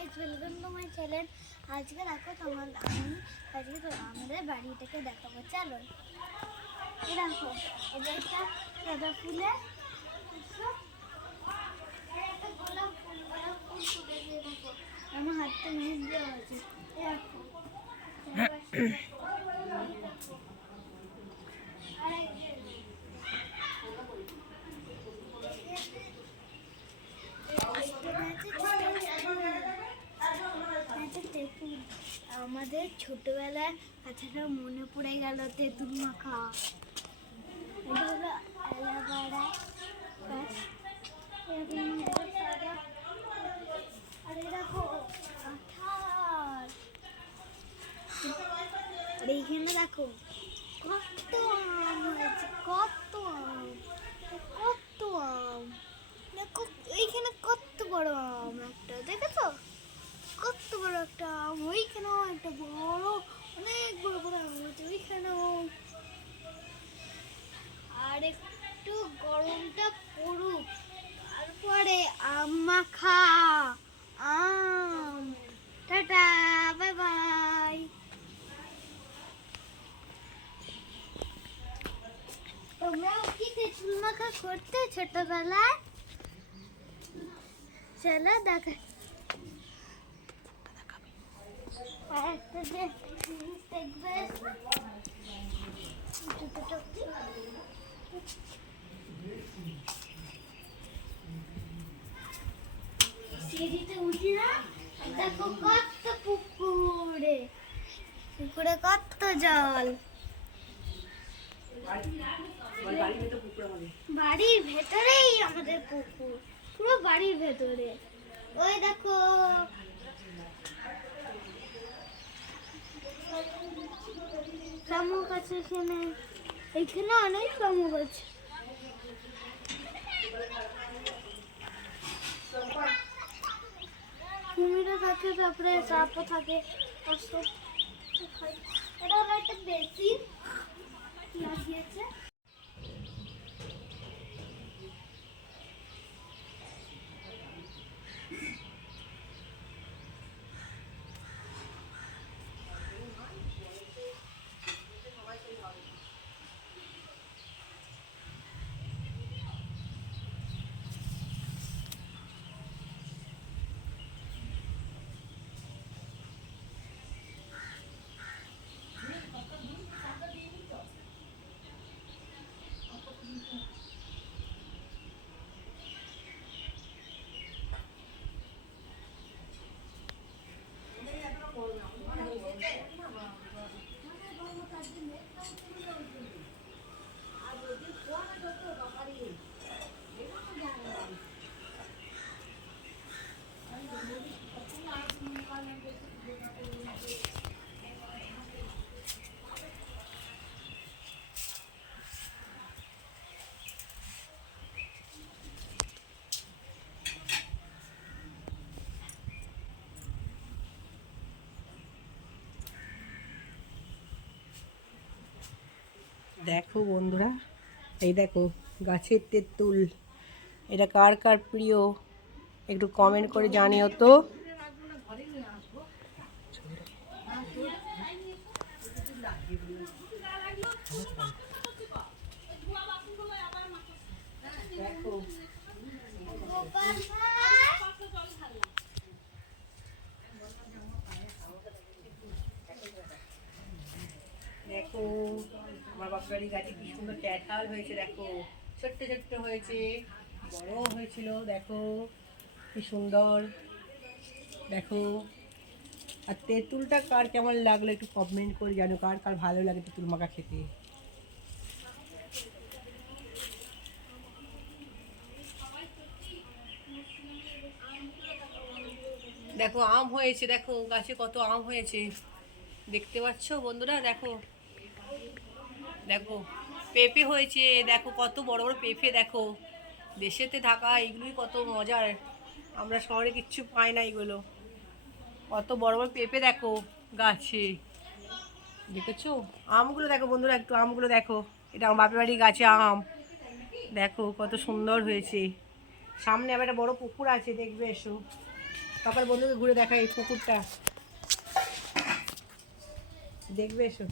Guys, welcome to my channel. আজকে দেখো আজকে তো আমাদের বাড়িটাকে দেখাবো। চলো এই দেখো, এটা একটা সাদা ফুলে একটা গোলাপ ফুল ফুটে দিয়ে দেখো আমার হাতটা মেহেদি দেওয়া আছে। দেখো আমাদের ছোটবেলায় কথাটা মনে পড়ে গেল, তেঁতুল মাখা। এটা হলো অ্যালোভেরা গাছ। আর দেখো কাঁঠাল। আর এইখানে দেখো কত আম হয়েছে, কত আম, কত আম। দেখো এইখানে কত বড় আম একটা, দেখেছো? কত বড় একটা আম। ওইখানেও একটা বড়, অনেক বড় বড় আম হয়েছে ওইখানেও। আর একটু গরমটা পড়ুক, তারপরে আম মাখা আম। Tata, bye bye. তোমরাও কি তেঁতুল মাখা করতে ছোটবেলায়? চলো দেখা। আর একটা যে জিনিস দেখবে, সিঁড়িতে উঠি না, দেখো কত পুকুরে, পুকুরে কত জল। বাড়ির ভেতরেই আমাদের পুকুর, পুরো বাড়ির ভেতরে। ওই দেখো শামুক আছে এখানে, এখানে অনেক শামুক আছে। কুমিরও থাকে, তারপরে সাপও থাকে। এটা হলো একটা বেসিন লাগিয়েছে। দেখো বন্ধুরা, এই দেখো গাছের তেঁতুল। এটা কার কার প্রিয় একটু কমেন্ট করে জানিও তো। দেখো দেখো আমার বাপবাড়ি গাছে কি সুন্দর ক্যাঠাল হয়েছে। দেখো ছোট্ট ছোট্ট হয়েছে, বড় হয়েছিল। দেখো কি সুন্দর। দেখো আর তেঁতুলটা কার কেমন লাগলো একটু কমেন্ট করে জানো, কার কার ভালো লাগে তেঁতুল মাখা খেতে। দেখো আম হয়েছে, দেখো গাছে কত আম হয়েছে, দেখতে পাচ্ছ বন্ধুরা। দেখো দেখো পেঁপে হয়েছে, দেখো কত বড় বড় পেঁপে। দেখো দেশেতে থাকা এগুলোই কত মজার, আমরা শহরে কিচ্ছু পাই না এগুলো। কত বড় বড় পেঁপে দেখো গাছে, দেখেছো? আমগুলো দেখো বন্ধুরা, একটু আমগুলো দেখো। এটা আমার বাপের বাড়ির গাছে আম। দেখো কত সুন্দর হয়েছে। সামনে আবার একটা বড় পুকুর আছে, দেখবে এসো। সকাল বন্ধুকে ঘুরে দেখা এই পুকুরটা দেখবে এসো।